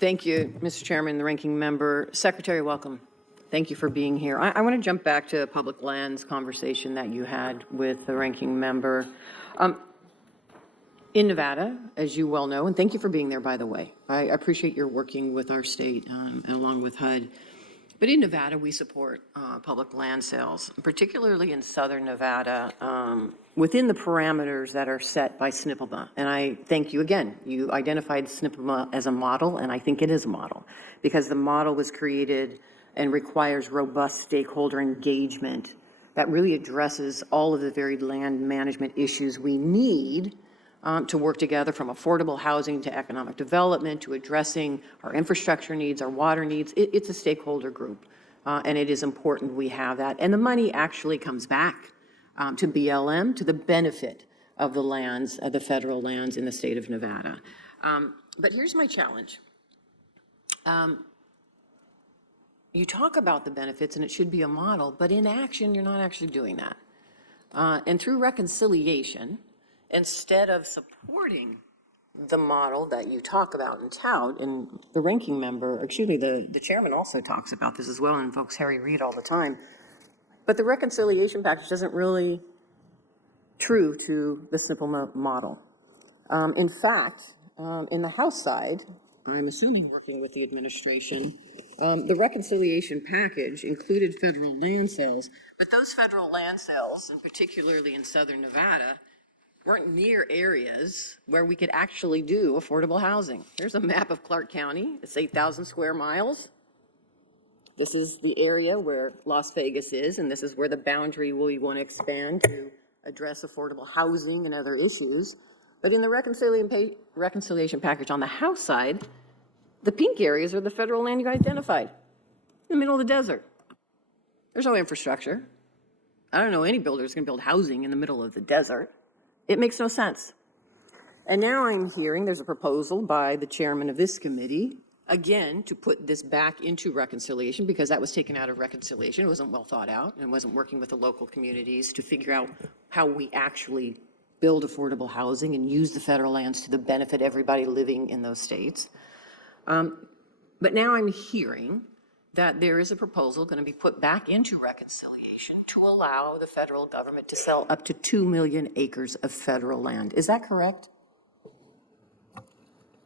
Thank you, Mr. Chairman, the ranking member. Secretary, welcome. Thank you for being here. I want to jump back to public lands conversation that you had with the ranking member. In Nevada, as you well know, and thank you for being there, by the way. I appreciate your working with our state and along with HUD. But in Nevada, we support public land sales, particularly in southern Nevada, within the parameters that are set by SMUG. And I thank you again. You identified SMUG as a model, and I think it is a model, because the model was created and requires robust stakeholder engagement that really addresses all of the varied land management issues we need to work together, from affordable housing to economic development to addressing our infrastructure needs, our water needs. It's a stakeholder group, and it is important we have that. And the money actually comes back to BLM to the benefit of the lands, the federal lands in the state of Nevada. But here's my challenge. You talk about the benefits and it should be a model, but in action, you're not actually doing that. And through reconciliation, instead of supporting the model that you talk about and tout, and the ranking member, excuse me, the chairman also talks about this as well and invokes Harry Reid all the time, but the reconciliation package doesn't really true to the simple model. In fact, in the House side, I'm assuming working with the administration, the reconciliation package included federal land sales, but those federal land sales, and particularly in southern Nevada, weren't near areas where we could actually do affordable housing. Here's a map of Clark County. It's 8,000 square miles. This is the area where Las Vegas is, and this is where the boundary we want to expand to address affordable housing and other issues. But in the reconciliation package on the House side, the pink areas are the federal land you identified in the middle of the desert. There's no infrastructure. I don't know any builder who's going to build housing in the middle of the desert. It makes no sense. And now I'm hearing there's a proposal by the chairman of this committee, again, to put this back into reconciliation, because that was taken out of reconciliation. It wasn't well thought out and wasn't working with the local communities to figure out how we actually build affordable housing and use the federal lands to the benefit of everybody living in those states. But now I'm hearing that there is a proposal going to be put back into reconciliation to allow the federal government to sell up to 2 million acres of federal land. Is that correct?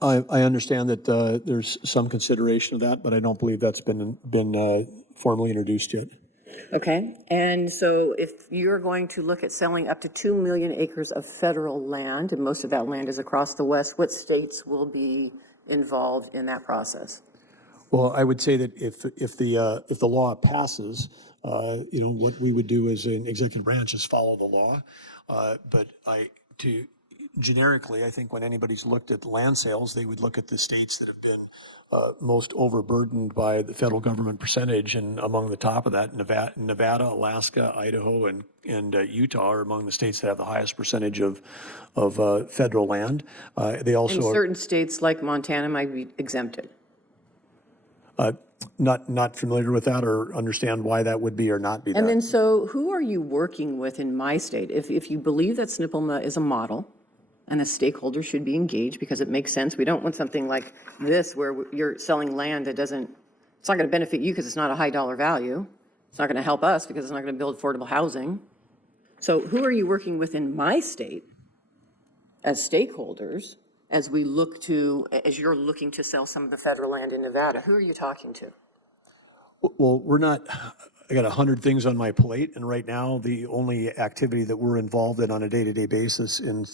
I understand that there's some consideration of that, but I don't believe that's been formally introduced yet. Okay, and so if you're going to look at selling up to 2 million acres of federal land, and most of that land is across the West, what states will be involved in that process? Well, I would say that if the law passes, what we would do as an executive branch is follow the law. But generically, I think when anybody's looked at land sales, they would look at the states that have been most overburdened by the federal government percentage, and among the top of that, Nevada, Alaska, Idaho, and Utah are among the states that have the highest percentage of federal land. They also and certain states like Montana might be exempted. Not familiar with that or understand why that would be or not be. And then, so who are you working with in my state? If you believe that SNPLMA is a model and the stakeholders should be engaged because it makes sense, we don't want something like this where you're selling land that it's not going to benefit you because it's not a high dollar value. It's not going to help us because it's not going to build affordable housing. So who are you working with in my state as stakeholders as you're looking to sell some of the federal land in Nevada? Who are you talking to? Well, I got 100 things on my plate, and right now the only activity that we're involved in on a day-to-day basis in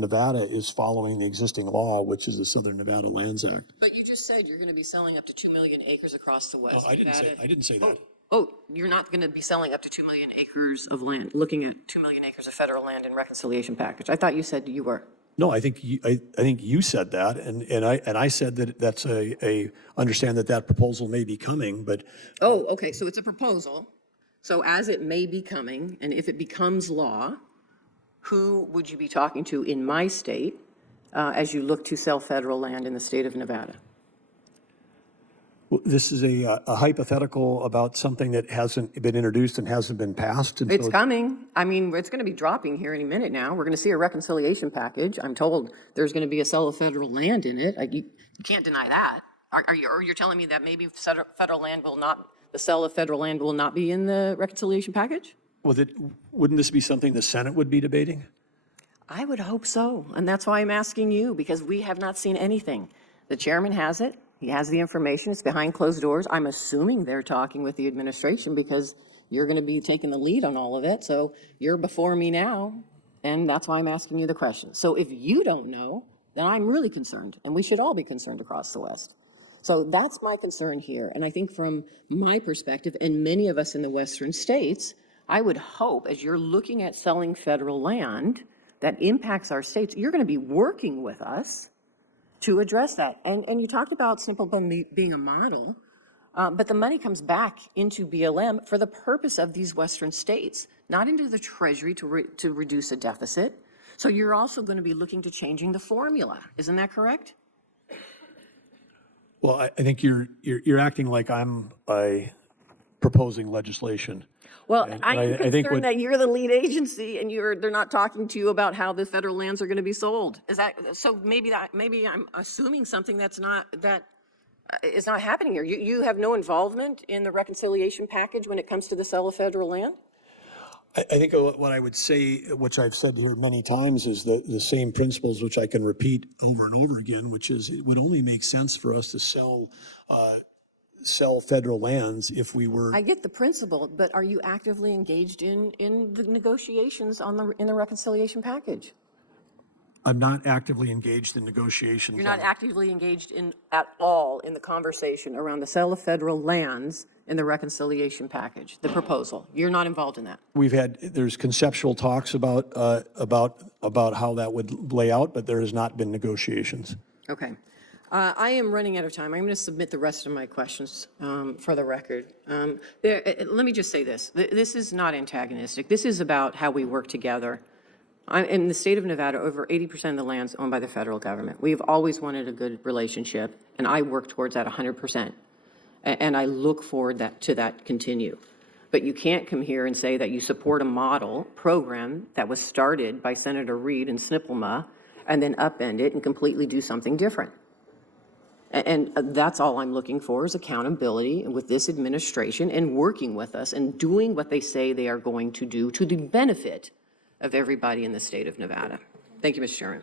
Nevada is following the existing law, which is the Southern Nevada Lands Act. But you just said you're going to be selling up to 2 million acres across the West. I didn't say that. Oh, you're not going to be selling up to 2 million acres of land, looking at 2 million acres of federal land in reconciliation package. I thought you said you were. No, I think you said that, and I said that that's a understand that proposal may be coming, but oh, okay, so it's a proposal. So as it may be coming, and if it becomes law, who would you be talking to in my state as you look to sell federal land in the state of Nevada? Well, this is a hypothetical about something that hasn't been introduced and hasn't been passed. And it's coming. I mean, it's going to be dropping here any minute now. We're going to see a reconciliation package. I'm told there's going to be a sale of federal land in it. You can't deny that. Or you're telling me that maybe federal land will not, the sale of federal land will not be in the reconciliation package? Wouldn't this be something the Senate would be debating? I would hope so, and that's why I'm asking you, because we have not seen anything. The chairman has it, he has the information, it's behind closed doors. I'm assuming they're talking with the administration because you're gonna be taking the lead on all of it, so you're before me now, and that's why I'm asking you the question. So if you don't know, then I'm really concerned, and we should all be concerned across the West. So that's my concern here, and I think from my perspective, and many of us in the Western states, I would hope, as you're looking at selling federal land that impacts our states, you're going to be working with us to address that. And you talked about SNPL being a model, but the money comes back into BLM for the purpose of these Western states, not into the Treasury to reduce a deficit. So you're also going to be looking to changing the formula. Isn't that correct? Well, I think you're acting like I'm proposing legislation. Well, And I'm I think concerned that you're the lead agency and they're not talking to you about how the federal lands are going to be sold. Is that so? Maybe I'm assuming something that is not happening here. You have no involvement in the reconciliation package when it comes to the sale of federal land. I think what I would say, which I've said here many times, is the same principles, which I can repeat over and over again, which is it would only make sense for us to sell federal lands if we were. I get the principle, but are you actively engaged in the negotiations in the reconciliation package? I'm not actively engaged in negotiations. You're not actively engaged at all in the conversation around the sale of federal lands in the reconciliation package, the proposal. You're not involved in that. There's conceptual talks about how that would lay out, but there has not been negotiations. Okay. I am running out of time. I'm going to submit the rest of my questions for the record. Let me just say this. This is not antagonistic. This is about how we work together. In the state of Nevada, over 80% of the land's owned by the federal government. We've always wanted a good relationship, and I work towards that 100%. And I look forward to that continue. But you can't come here and say that you support a model program that was started by Senator Reed and SNPL and then upend it and completely do something different. And that's all I'm looking for is accountability with this administration and working with us and doing what they say they are going to do to the benefit of everybody in the state of Nevada. Thank you, Mr. Chairman.